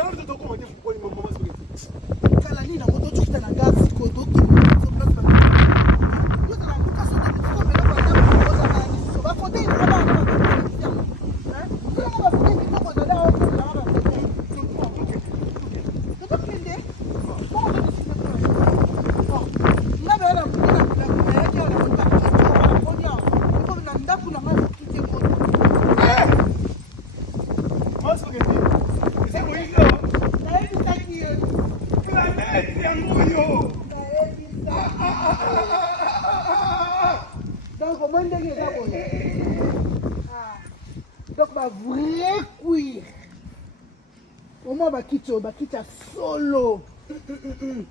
Kala mtoto kwa mtefu kwa mama spaghetti. Kala nina moto tukita na gazi ko to ki. So place ba. Yo na buka so de ko me ba ta ko sa ba. So ba kote ni ba ba. Hein? Ko ba kote ni ko da da o ko da ba. So ko ok. To kende. Ko ba ni si ko. Oh. Na ba na buka na ya ke na buka. Ko ni a. Ko na ndaku na ma kite ko. Mama spaghetti. C'est moi là. Na hivi taki. Donc, comment est-ce donc, ma vrai cuir. Au moins, ma quitte solo. Tu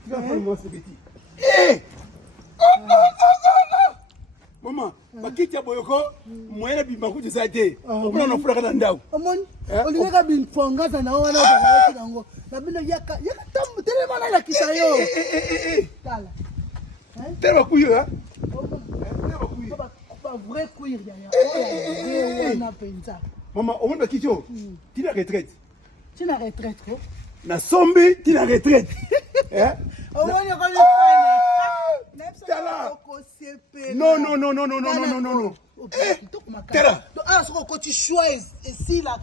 vas faire moi spaghetti. Maman, bakiti ya boyoko, moyena bimakuti sate. Okuna nofura kana ndau. Omoni, olinga bin fongaza na wana ba yango. Na bino yaka tambu tele bana la kisayo. Kala. Tellement couilleux, hein? Pas vrai cuir derrière. On a pensa. Maman, au moins bakiti yo, tu la retraite. Tu na retraite ko? Na sombi, tu la retraite. Hein? Au moins on le Non, non, non, non, non, non, non, non, non. Tala. Ah, ce que tu choisis ici là.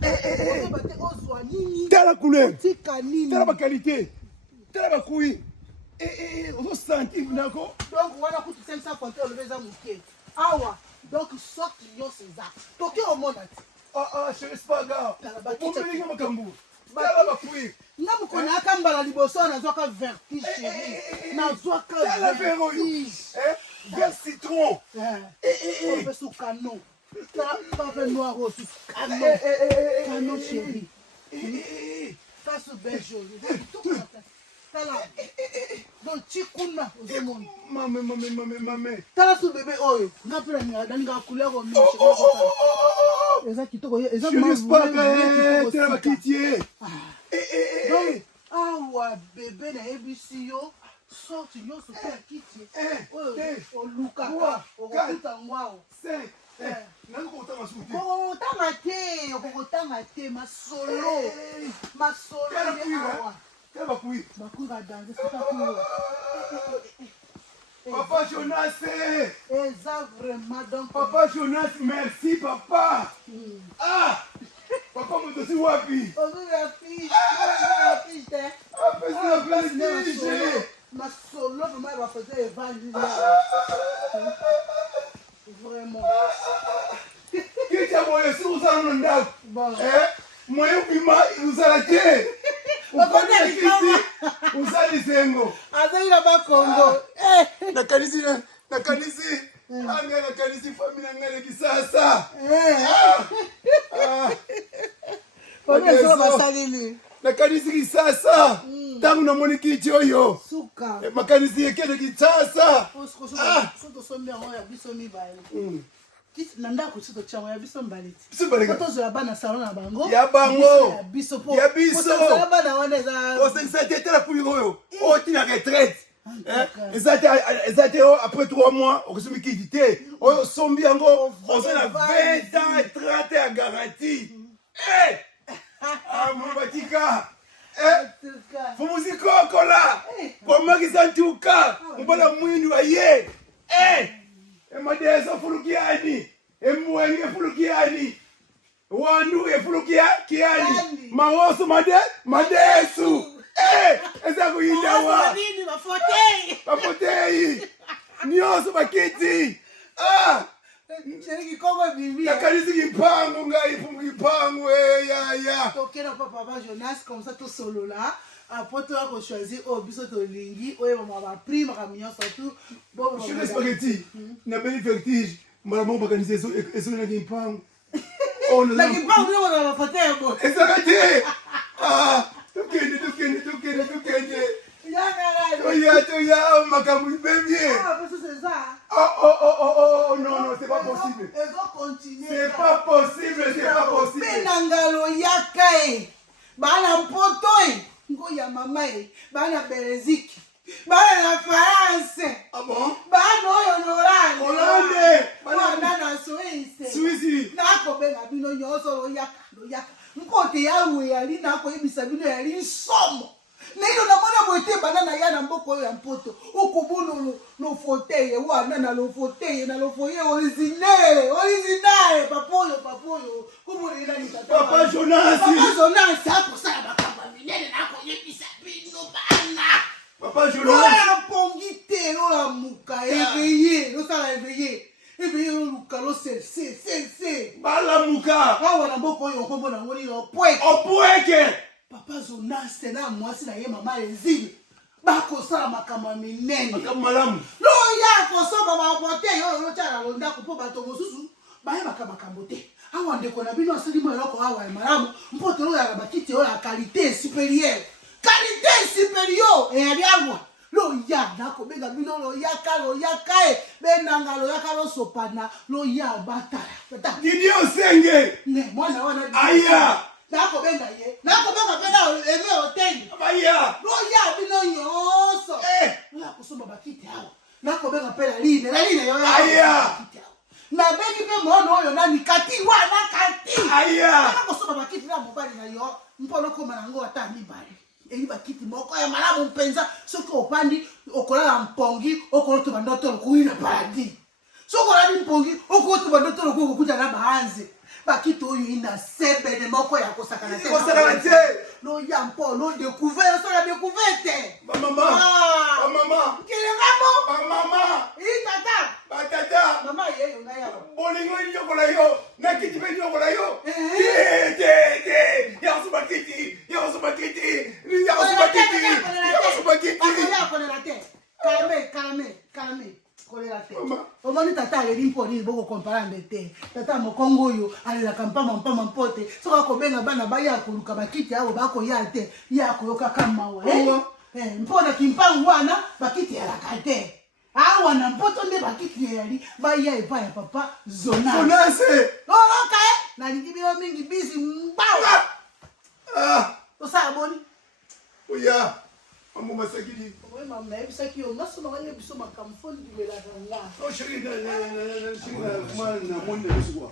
Tala couleur. Tala ma qualité. Tala ma couille. On se sentit d'accord. Donc voilà pour 500 compter le besoin mouké. Ah ouais. Donc sorte yo César. Toké au monde. Ah, je sais pas gars. On peut venir au Cameroun. Tala ma couille. Na mukona kambala liboso na zoka vertige chérie. Na zoka vertige. Vert citron. On fait sous canon. Pas fait noir aussi. Canon. Canon chérie. Ça c'est belle joli. Tala. Donc chikuna au monde. Maman. Tala sous bébé oyo. Na pela ni nga couleur au milieu. Eza kitoko eza je sais pas gars. Tala ma kitié. Donc ah ouais bébé na ebisi yo. Sorti yo so ka kiti. O luka. O kuta ngwao. Kokotanga te masolo. Papa Jonas. Eza vraiment donc. Papa Jonas, merci papa. Ah. Papa moto si wapi? La fiche. La fiche. Masolo vraiment elle va faire évangile. Vraiment. Qui t'a moyen si vous allez en ndap? Moyen bima vous allez. Vous allez zengo. Azaira ba Congo. Nakanisi. Anga nakanisi famille ngale kisasa. Onezo basalili. Nakanisi kisasa. Tangu na moni kichoyo. Suka. Makanisi yekele kisasa. Soto sombe ngo ya biso mibale. Nanda ko soto chango ya biso mbaleti. Biso mbaleka. Foto zo ya bana salon na bango. Ya bango. Ya biso po. Ya biso. Foto ya bana wana za. O se sente tela kuyo. O tina retraite. Exactement après 3 mois, on se met quitter. On sombi encore, on se la 20 ans et 30 ans garantie. Ah mon batika. Faut musique là. Comment qu'ils sont tout cas? On va la mouine voyer. Madeso fulukiani. Mwenge fulukiani. Wandu e fulukiani. Mawoso madesu. Eza kuyinda wa. Nini mafotei? Mafotei. Nyoso bakiti. Chéri Kongo bibi. Nakanisi kipangu ngai kipangu ya. Tokena papa Jonas comme ça tout solo là. Après tu as choisi au biso to lingi, oye mama ba prime camion surtout. Bon je laisse spaghetti. Na beli vertige. Mara mo organiser eso na kipangu. On la kipangu ndio wana mafotei bo. Ezakati. Tukende. Oya, makambu bébé. C'est ça. Oh, non, c'est pas possible. C'est pas possible. Benangalo yakae. Bana mpotoi. Ngoya mamae. Bana Belgique. Bana France. Ah bon? Bana Hollande. Bana Suisse. Suisse. Nako benga bino nyoso yaka. mpote yawe yali nakoyebisa bino yali nsomo lelo namona bote banana ya na mboko oyo ya mpoto okobuna no fauteuil wana na lo fauteuil na lo foyer original papoyo kumulila ni tata Papa Jonas akosala bakamba minene nakoyebisa bino bana Papa Jonas pongi te lola muka éveillé losala éveillé luka lo se bala muka awa na mboko oyo okomona ngoli lo poeke Papa Jonas na mwasi na ye mama ezili bakosala makambo minene malamu lo ya kosoba bapote yo lo tala londa ko bato mosusu bayebaka makambo te awa ndeko na bino asali mo eloko awa ya malamu mpoto lo ya bakiti oyo ya qualité supérieure eyali awa lo ya nakobenga bino lo yaka benanga lo yaka lo sopana lo ya batala Didi Osenge ne mwana wana aya nakobenga pena eve hoteli abaya lo ya bino nyonso lo kusomba bakiti awa nakobenga pena line yo aya nabengi mpe mwana oyo nani kati wana kati aya nakosomba bakiti na mobali na yo mpona okoma nango ata mibali eyi bakiti moko ya malamu mpenza soki opandi okolala mpongi okolotoba ndotolo kuwina paradis soki olali mpongi okolotoba ndotolo kukukuta na baanze bakiti oyo ina sebene moko ya kosakana te lo ya mpo lo découvert so la découverte mama kelengamo tata batata mama yeyo na ya bolingo nyokola yo na kiti pe nyokola yo Calme. Omoni tata aleli mponi boko komparande te tata mokongo oyo alelaka mpama mpote soka kobenga bana baya koluka bakiti awo bakoya te ya koyokaka mawa mpona kimpangu wana bakiti yalaka te awa na mpoto nde bakiti yali baya epa ya papa Jonas oloka nalingi bino mingi bisi mbawa osala boni oya mamu masakili mama nayebisaki yo nasoma kanye biso makambo fo ndibelaka nga oh chérie na monde miswa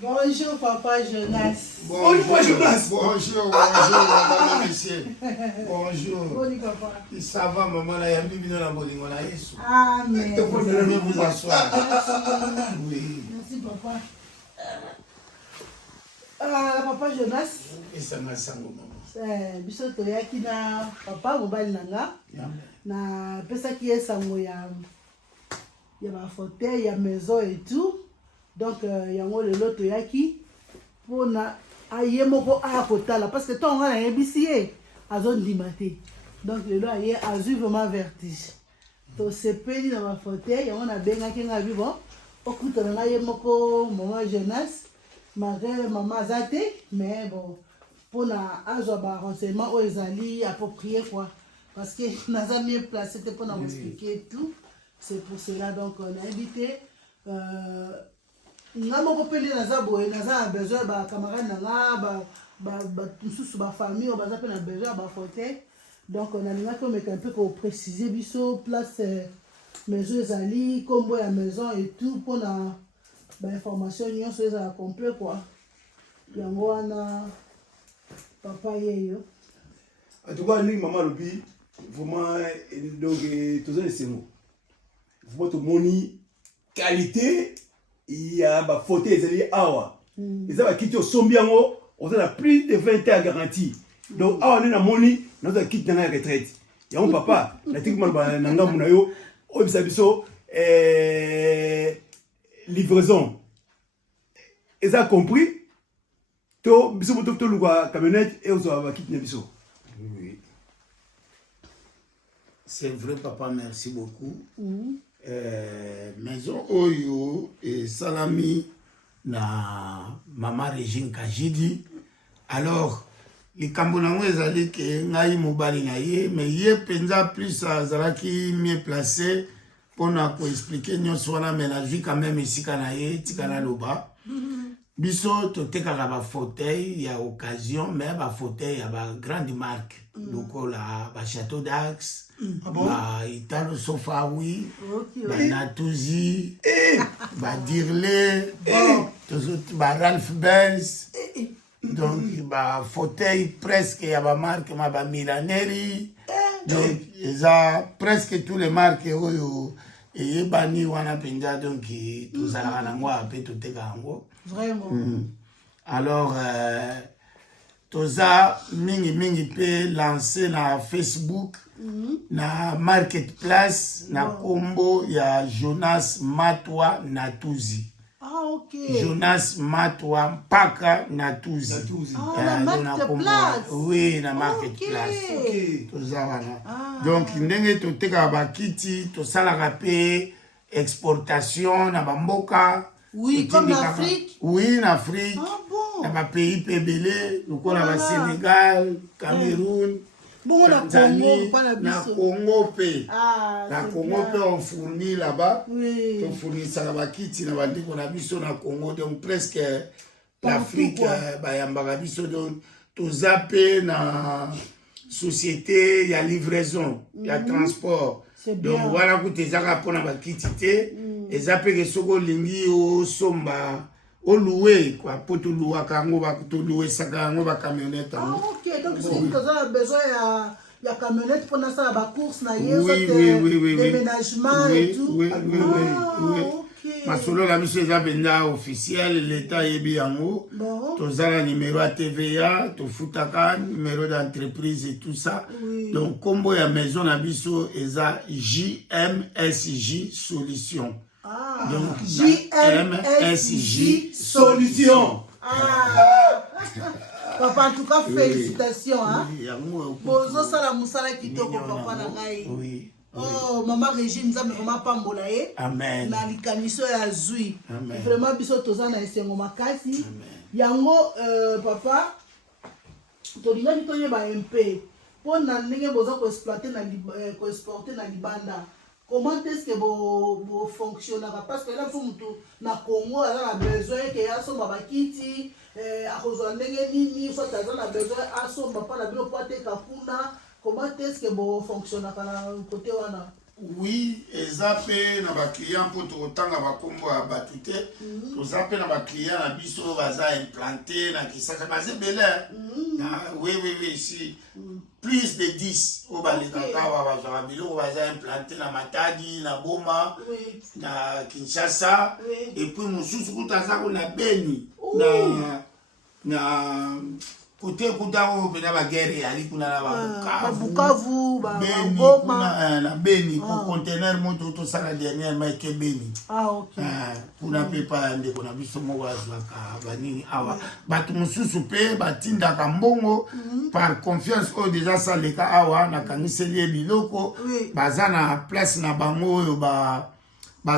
Bonjour Papa Jonas. Bonjour Jonas. Bonjour madame monsieur. Bonjour. Bonjour papa. Ça va maman la yambi bino na bolingo na Yesu. Amen. Venez vous asseoir. Oui. Merci papa. Papa Jonas. Esanga sango maman. Biso toyaki na papa mobali nanga. Na pesaki esango ya ba fauteuil ya maison et tout. Donc yango lelo toyaki pona aye moko aya kotala parce que ton ngana yebisi ye azondima te. Donc lelo aye azui vraiment vertige. To sepeli na ba fauteuil yango na bengaki nga bibo okutana na ye moko maman Jonas malgré maman azate mais bon pona azwa ba renseignement o ezali approprié quoi parce que naza mieux placé te pona m'expliquer tout. C'est pour cela donc on a invité nga moko pele naza boye naza besoin ba camarade nanga ba mususu ba famille o baza pe na besoin ba fauteuil donc on a linga mettre un peu pour préciser biso place maison ezali kombo ya maison et tout pour na ba information nyonso ezala complet quoi yango wana papa yeyo en tout cas ni maman lobi vraiment donc tous les mots vraiment tout moni qualité il y a ba fauteuil ezali awa eza ba kiti osombi yango ozala plus de 20 ans garantie donc awa nena moni naza kiti na retraite yango papa na tiki maloba na ngambu na yo oyebisa biso livraison eza compris to biso moto to luka camionnette et ozwa ba kiti na biso. Oui. C'est vrai papa, merci beaucoup. Maison oyo et salami na mama Régine Kajidi. Alors les Cambonango ezali ke ngai mobali na ye mais ye penza plus azalaki mieux placé pour na expliquer nyonso wana mais la vie quand même ici kana ye tikana loba. Biso totekaka ba fauteuil ya occasion mais ba fauteuil ya ba grande marque lokola ba Château d'Axe ba Italo Sofa oui ba Natouzi ba Dirle Ralph Benz. Donc, fauteuil presque, il y a ma marque, ma Milaneri. Donc, ils ont presque tous les marques. Et bani wana penja donc tout ça la nango ape tout tegango. Vraiment. Alors, tout ça mingi peut lancer na Facebook, na Marketplace, na combo ya Jonas Matwa Natuzi. Ah, ok. Jonas Matwa Mpaka Natuzi. Ah, na Marketplace. Oui, na Marketplace. Ok. Tout ça wana. Donc, ndenge toteka bakiti, tosalaka pe exportation na bamboka. Oui, comme l'Afrique. Oui, en Afrique. Ah bon. Dans les pays pébélés, nous avons le Sénégal, Cameroun, Bon, Tanzanie, na Congo pe. Ah, Na Congo pe on fournit là-bas. Oui. On fournit ça là-bas kiti na bandi qu'on a biso na Congo donc presque l'Afrique bayamba biso donc to zappé na société, il y a livraison, il y a transport. Donc voilà que tu as pour na kiti te et zappé que soko lingi o somba o louer quoi pour tout louer kango ba to louer ça kango ba camionnette. Ah ok donc c'est que ça a besoin il y a camionnette pour ça ba course na oui, déménagement et tout. Oui. Ma solo la mission est benda officiel l'état yebi yango. To zala numéro à TVA, to futaka numéro d'entreprise et tout ça. Donc combo ya maison na biso eza JMSJ solution. Ah, donc JMSJ Solution. Ah. Papa, en tout cas, félicitations. Hein? Bozo sala musala kitoko papa na ngai. Oui. Oh, maman Régine, nous avons vraiment pas mbolaye. Amen. Na likamiso ya zui. Amen. Vraiment biso toza na esengo makasi. Yango papa, tolinga bitonye ba MP. Pour na ndenge bozo ko exploiter na ko exporter na libanda. Comment est-ce que vous fonctionnez? Parce que là, na Congo, on a besoin que y a son babakiti, à cause de l'ennemi, soit on a besoin à son papa la bio pote kapuna. Comment est-ce que vous fonctionnez côté wana? Oui, ezape na ba client pour tout autant ba kombo a batute. To zape na ba client na biso baza implanté na kisaka basé belé. Oui, ici. Plus de 10 au Balikaka, au baza implanté na Matadi, na Boma, na Kinshasa, et puis nous sous na Beni, na côté Koutaro, na guerre, ali kuna na Bukavu, Beni, na Beni, pour conteneur moto tout ça la dernière mais que Beni. Ah ok. Kuna pepa ndeko na biso mo wazwaka banini awa. Batu mususu pe batinda kambongo par confiance au déjà ça le cas awa na kangiseli biloko bazana place na bango yo ba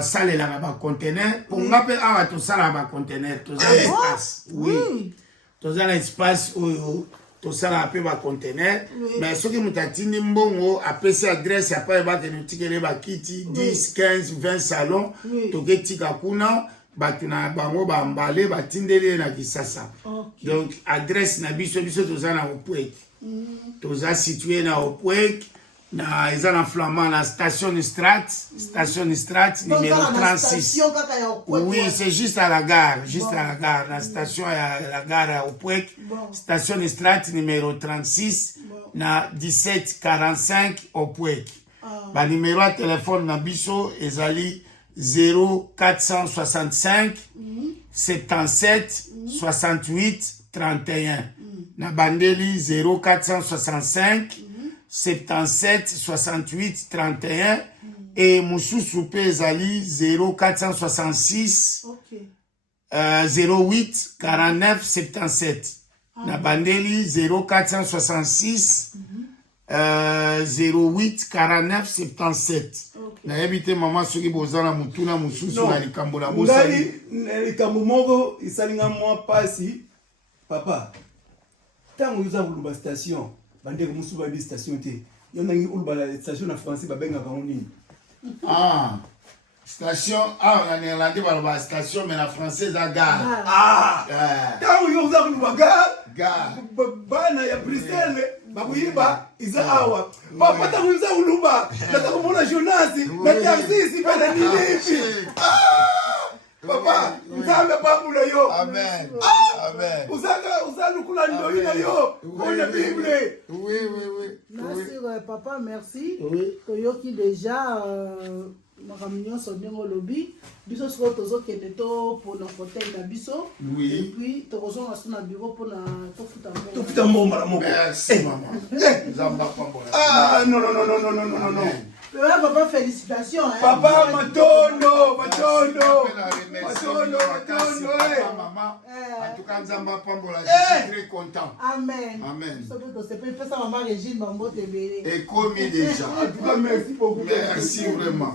salela na ba conteneur pour ngape awa to sala ba conteneur to za espace. Oui. To za espace oyo to sala pe ba conteneur mais soki mutatini mbongo apesi adresse ya pa ba ke nutikele ba kiti 10 15 20 salons to ketika kuna batuna bango ba mbale batindele na Kisasa. Donc adresse na biso toza na Opwek. Toza situé na Opwek na ezana flamand na station Strat numéro 36. Oui, c'est juste à la gare, la station à la gare à Opwek. Station Strat numéro 36 na 1745 Opwek. Ba numéro de téléphone na biso ezali 0465 77 68 31. Na bandeli 0465 77 68 31 et Moussou Pezali 0466 08 49 77. Na bandeli 0466 08 49 77. Na ebite mama soki bozana mutuna mususu na likambo na bosali likambo moko isalinga mwa pasi papa tango yuza kuluba station bande ko musu ba station te yona ngi uluba la station na français babenga ka nini station na néerlandais ba station mais na français za gare tango yuza kuluba gare bana ya Bruxelles bakuyiba iza awa papa tango yuza kuluba nataka kumona Jonas na taxi bana nini Papa, nzambe pambula yo. Amen. Amen. Uza lukula ndoi na yo. On a Bible. Oui. Merci papa, merci. Oui. Toyoki déjà makambo nyonso ndenge olobi biso sikoyo tozokende topona hotel na biso Oui. et puis tokozonga so na bureau mpona tofuta Tofuta mbomba la moko. Merci, maman. Nzamba pambola. Ah, non. Papa, félicitations. Hein? Papa, matondo. Maman. En tout cas, Nzamba pambola, je suis très content. Amen. C'est pas ça, maman Régine, maman Tébélé. Et commis déjà. En tout cas, merci beaucoup. Merci vraiment.